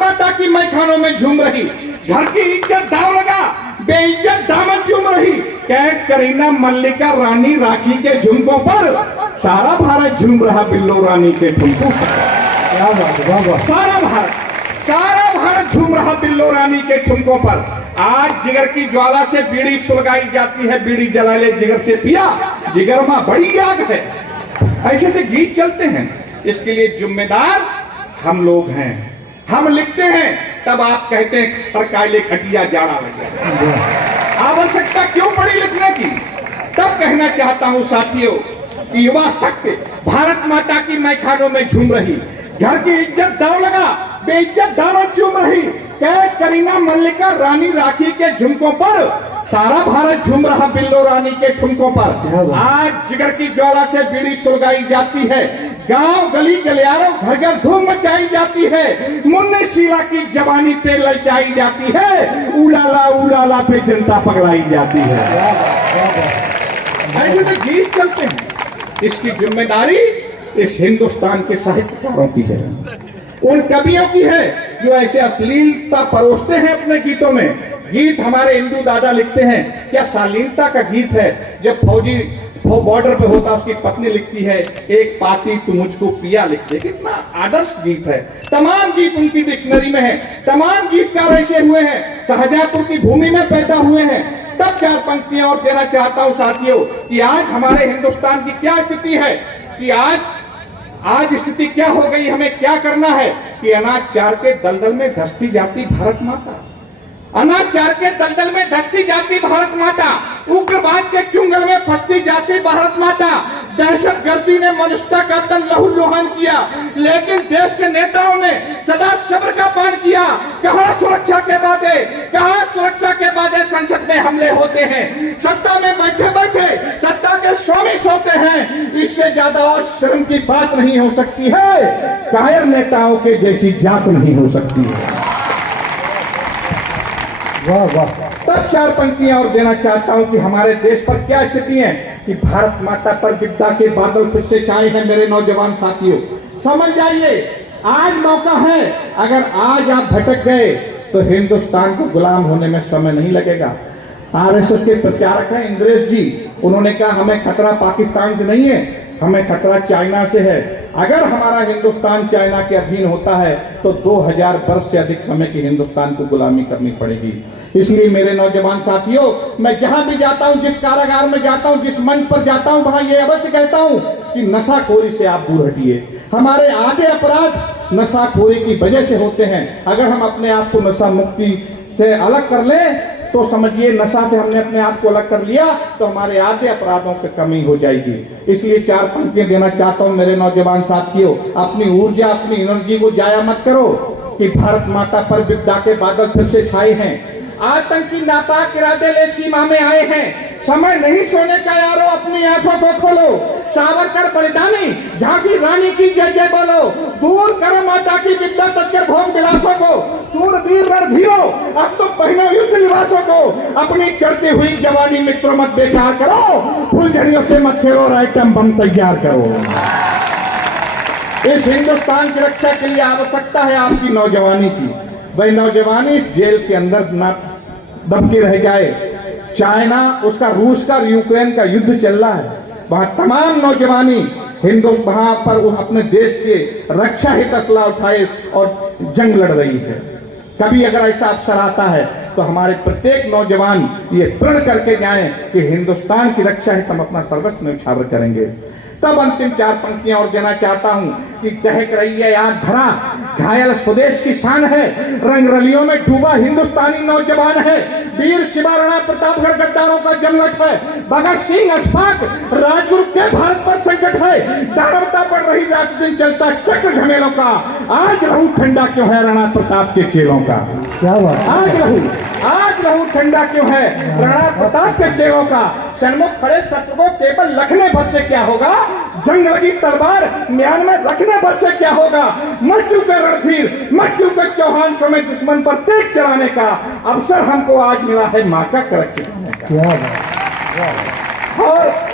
माता की मैखानों में झूम रही, घर की इज्जत दाव लगा, बेइज्जत दामन चूम रही। कैद करीना मल्लिका रानी राखी के झुमकों पर, सारा भारत झूम रहा बिल्लो रानी के ठुमकों पर। क्या बात है, सारा भारत झूम रहा बिल्लो रानी के ठुमकों पर। आज जिगर की ज्वाला से बीड़ी सुलगाई जाती है, बीड़ी जला ले जिगर से पिया, जिगर में बड़ी आग है। ऐसे से गीत चलते हैं, इसके लिए जिम्मेदार हम लोग हैं। हम लिखते हैं तब आप कहते हैं सरकाले खटिया जाड़ा लगे। आवश्यकता क्यों पड़ी लिखने की? तब कहना चाहता हूं साथियों कि युवा शक्ति भारत माता की मैखानों में झूम रही, घर की इज्जत दाव लगा, बेइज्जत दामन चूम रही। कैद करीना मल्लिका रानी राखी के झुमकों पर, सारा भारत झूम रहा बिल्लो रानी के ठुमकों पर। आज जिगर की ज्वाला से बीड़ी सुलगाई जाती है, गांव गली गलियारों घर घर धूम मचाई जाती है, मुन्नी शीला की जवानी पे ललचाई जाती है, उलाला पे जनता पगलाई जाती है। ऐसे तो गीत चलते हैं, इसकी जिम्मेदारी इस हिंदुस्तान के साहित्यकारों की है, उन कवियों की है जो ऐसे अश्लीलता परोसते हैं अपने गीतों में। गीत हमारे हिंदू दादा लिखते हैं, क्या शालीनता का गीत है जब फौजी बॉर्डर पे होता उसकी पत्नी लिखती है एक पाती तू मुझको पिया, लिखते हैं। कितना आदर्श गीत है। तमाम गीत उनकी डिक्शनरी में है, तमाम गीतकार ऐसे हुए हैं, शाहजहांपुर की भूमि में पैदा हुए हैं। तब चार पंक्तियां और देना चाहता हूं साथियों कि आज हमारे हिंदुस्तान की क्या स्थिति है, कि आज स्थिति क्या हो गई, हमें क्या करना है कि अनाज चार के दलदल में धसती जाती भारत माता, अनाज चार के दलदल में धसती जाती भारत माता, उग्रवाद के चुंगल में फंसती जाती भारत माता। दहशतगर्दी ने मनुष्यता का तन लहूलुहान किया, लेकिन देश के नेताओं ने सदा सब्र का पान किया। कहां सुरक्षा के वादे, कहां सुरक्षा के वादे, संसद में हमले होते हैं, सत्ता में बैठे बैठे सत्ता के स्वामी सोते हैं। इससे ज्यादा और शर्म की बात नहीं हो सकती है, कायर नेताओं के जैसी जात नहीं हो सकती है। वाह वाह। तब चार पंक्तियां और देना चाहता हूं कि हमारे देश पर क्या स्थिति है, कि भारत माता पर विपदा के बादल फिर से छाए हैं। मेरे नौजवान साथियों समझ जाइए, आज मौका है। अगर आज आप भटक गए तो हिंदुस्तान को गुलाम होने में समय नहीं लगेगा। आरएसएस के प्रचारक हैं इंद्रेश जी, उन्होंने कहा हमें खतरा पाकिस्तान से नहीं है, हमें खतरा चाइना से है। अगर हमारा हिंदुस्तान चाइना के अधीन होता है तो 2000 वर्ष से अधिक समय की हिंदुस्तान को गुलामी करनी पड़ेगी। इसलिए मेरे नौजवान साथियों, मैं जहां भी जाता हूं, जिस कारागार में जाता हूं, जिस मंच पर जाता हूं, वहां ये अवश्य कहता हूं कि नशाखोरी से आप दूर हटिए। हमारे आधे अपराध नशाखोरी की वजह से होते हैं। अगर हम अपने आप को नशा मुक्ति से अलग कर लें तो समझिए नशा से हमने अपने आप को अलग कर लिया तो हमारे आधे अपराधों की कमी हो जाएगी। इसलिए चार पंक्तियां देना चाहता हूं मेरे नौजवान साथियों, अपनी ऊर्जा अपनी एनर्जी को जाया मत करो कि भारत माता पर विपदा के बादल फिर से छाए हैं। आतंकी नापाक इरादे ले सीमा में आए हैं, समय नहीं सोने का यारो, अपनी आंखों को खोलो। सावरकर बलिदानी, झांसी रानी की जय जय बोलो। दूर करो माता की विद्या तक के भोग विलासों को, सूरवीर रणधीरो अब तो पहनो युद्ध निवासों को। अपनी चढ़ती हुई जवानी मित्रों मत बेकार करो, फुलझड़ियों से मत खेलो, आइटम बम तैयार करो। इस हिंदुस्तान की रक्षा के लिए आवश्यकता है आपकी नौजवानी की। वही नौजवानी इस जेल के अंदर न दब के रह जाए। चाइना, उसका रूस का यूक्रेन का युद्ध चल रहा है, वहां तमाम नौजवानी वहां पर अपने देश के रक्षा हित असला उठाए और जंग लड़ रही है। कभी अगर ऐसा अवसर आता है तो हमारे प्रत्येक नौजवान ये प्रण करके जाएं कि हिंदुस्तान की रक्षा हित हम अपना सर्वस्व न्यौछावर करेंगे। तब अंतिम चार पंक्तियां और देना चाहता हूं कि दहक रही है आग भरा, घायल स्वदेश की शान है, रंग रलियों में डूबा हिंदुस्तानी नौजवान है। वीर शिवा राणा प्रतापगढ़ गद्दारों का जमघट है, भगत सिंह अशफाक राजगुरु के भारत पर संकट है। दानवता बढ़ रही रात दिन चलता चक्र झमेलों का, आज लहू ठंडा क्यों है राणा प्रताप के चेलों का। क्या बात। आज लहू ठंडा क्यों है राणा प्रताप के चेलों का। सन्मुख खड़े शत्रु को केवल रखने भर से क्या होगा, जंग लगी तलवार म्यान में रखने भर से क्या होगा। मर चुके रणधीर, मर चुके चौहान, समय दुश्मन पर तेज चलाने का अवसर हमको आज मिला है, मां का करक चुकाने का। क्या बात। और